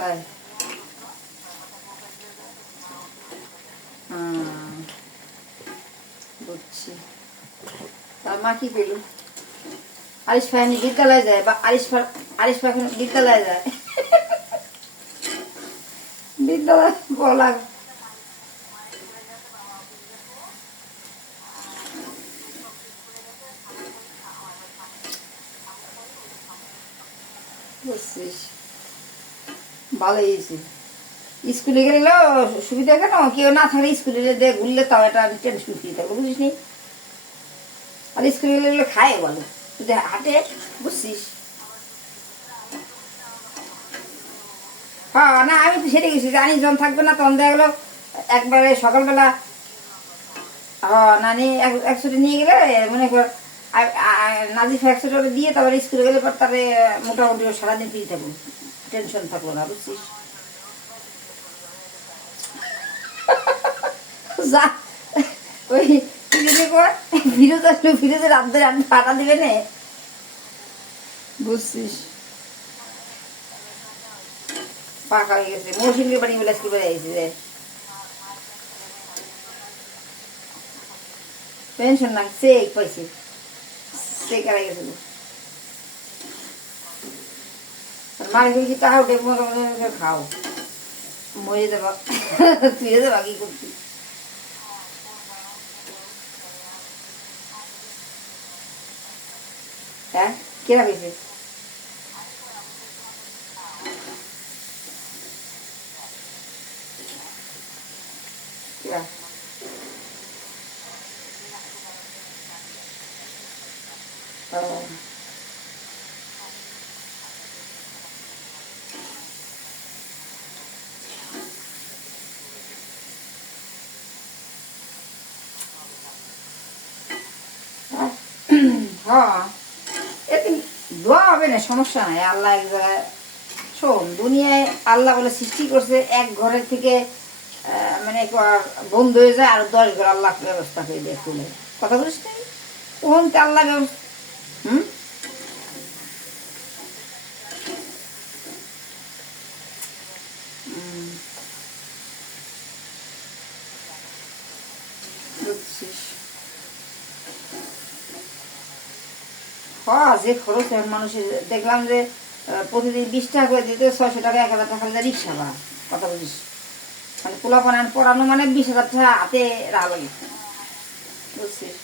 তাই বুঝছি। তার মা কি পেল? আরিশ ভাই বিদ্যালয়ে যায় বা আরিশ ভাই এখন বিদ্যালয়ে যায়। বিদ্যালয় বলা বুঝছিস, ভালো হয়েছে। স্কুলে গেলে সুবিধা কেন, কেউ না থাকলে স্কুলে দিয়ে ঘুরলে তাও এটা টেনশন ফ্রি থাকলো, বুঝিস নি? আর স্কুলে গেলে খায় বলো যদি হাটে, বুঝছিস? হ্যাঁ না, আমি তো সেটা গেছি, জানি যখন থাকবে না তখন দেখা গেলো একবারে সকালবেলা নানি একশোটা নিয়ে গেলে মনে কর নাজিফ একশোটা দিয়ে তারপরে স্কুলে গেলে পর তারে মোটামুটি সারাদিন ফ্রি থাকবো, টেনশন থাকলো না, বুঝছিস? যা ওই ফিরোজ আসলো, ফিরোজে রাত ধরে ফাটা দিবে না, বুঝছিস? পাকা হয়ে গেছে, মৌসুমী বাড়ি বলে স্কুল বেড়ে গেছে যে পেনশন না চেক পাইছে, চেক হারাই গেছিল। মারে কি টাকা উঠে খাও, মরে যাবা, তুই যাবা কি করছি? হ্যাঁ কেরা পেয়েছে? হ্যাঁ এতে দোয়া হবে না, সমস্যা নাই। আল্লাহ এক জায়গায় শোন, দুনিয়ায় আল্লাহ বলে সৃষ্টি করছে, এক ঘরের থেকে মানে বন্ধ হয়ে যায় আর 10 ঘর আল্লাহ ব্যবস্থা করে দিয়ে তুলে, কথা বলিস না? তখন তো আল্লাহ ব্যবস্থা। হুম, বুঝছিস? হ্যাঁ যে খরচ এখন মানুষের, দেখলাম যে প্রতিদিন 20 টাকা করে দিতে 600 টাকা 1000 টাকা রিক্সা ভাড়া, কথা বলিস? মানে পোলাপান পড়ানো মানে 20,000 টাকা হাতে রাখা লাগে, বুঝছিস?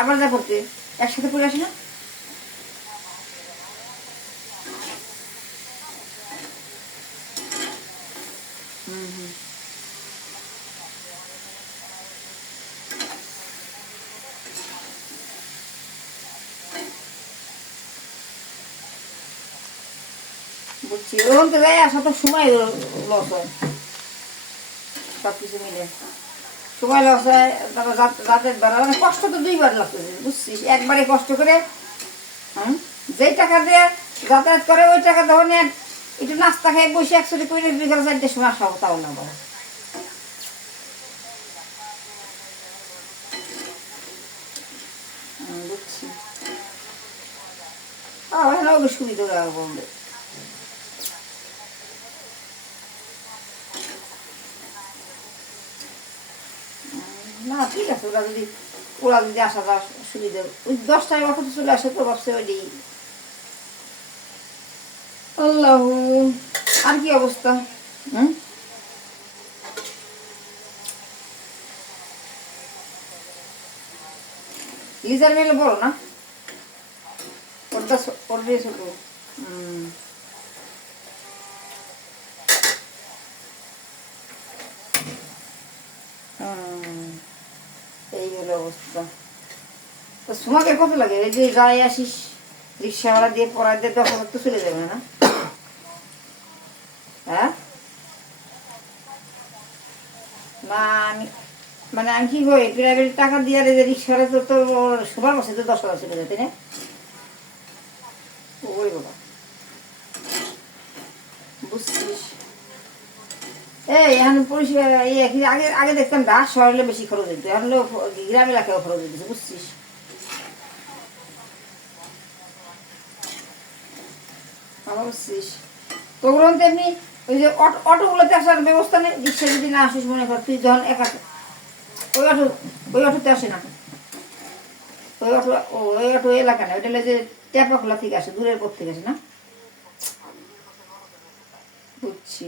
আবার যা পড়তে একসাথে পড়ে আসে না? বুঝছি, ওরকম তো যাই আসা তো সময় লস হয়, সবকিছু মিলে সময় লস হয়। তারপর রাতের বেলা মানে কষ্ট তো 2বার লাগতেছে, বুঝছিস? একবারে কষ্ট করে যেই টাকা দিয়ে যাতায়াত করে ওই টাকা তখন একটু নাস্তা খেয়ে বসে 100 করে বিকাল 4টার সময় আসা, তাও না বলো? বুঝছি, ওকে সুবিধা বলবে। না ঠিক আছে, ওরা যদি আসা যাওয়া সুবিধা, ওই 10টায় অফিসে চলে আসে তো ভাবছে ওই আল্লাহ। আর কি অবস্থা? হুম, লিজার মেলে বড় না, ওর দিয়ে ছোট। এই হলো অবস্থা। তো তোমাকে কত লাগে এই যে যাই আসিস রিক্সা ভাড়া দিয়ে পড়ায় দিয়ে 10,000 তো চলে যাবে না? হ্যাঁ না আমি মানে আমি কি করি, প্রাইভেট টাকা দিয়ে আর রিক্সা ভাড়া তো সবার মাসে তো 10,000 চলে যায়, তাই না? ওই বাবা, বুঝছিস? এই এখন পরিষেবা আগে আগে দেখতাম ঢাকা শহরে বেশি খরচ হইতো, এখন গ্রাম এলাকায় খরচ হইতেছে, বুঝছিস? ভালো বুঝছিস তোগুলো তো এমনি ওই যে অটোগুলোতে আসার ব্যবস্থা নেই রিক্সা যদি না আসিস মনে কর তুই যখন একা ওই অটোতে আসে না ওই অটো এলাকা না ওইটা হলো যে টেপাখোলা থেকে আসে দূরের পর থেকে আসে না বুঝছি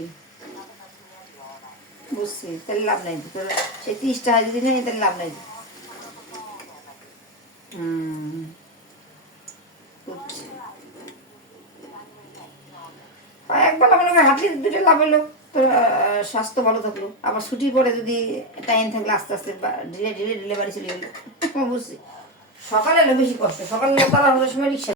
বুঝছি তাহলে লাভ নাই তোর সেই 30 টাকা যদি নেই তাহলে লাভ নাই বুঝছি একবার মনে কর হাঁটলে দুটো লাভ হলো তোর স্বাস্থ্য ভালো থাকলো আবার ছুটির পরে যদি টাইম থাকলে আস্তে আস্তে ঢিলে ঢিলে ঢিলে বাড়ি চলে গেলো বুঝছি সকালে এলো বেশি কষ্ট সকালে তারা সময় রিক্সা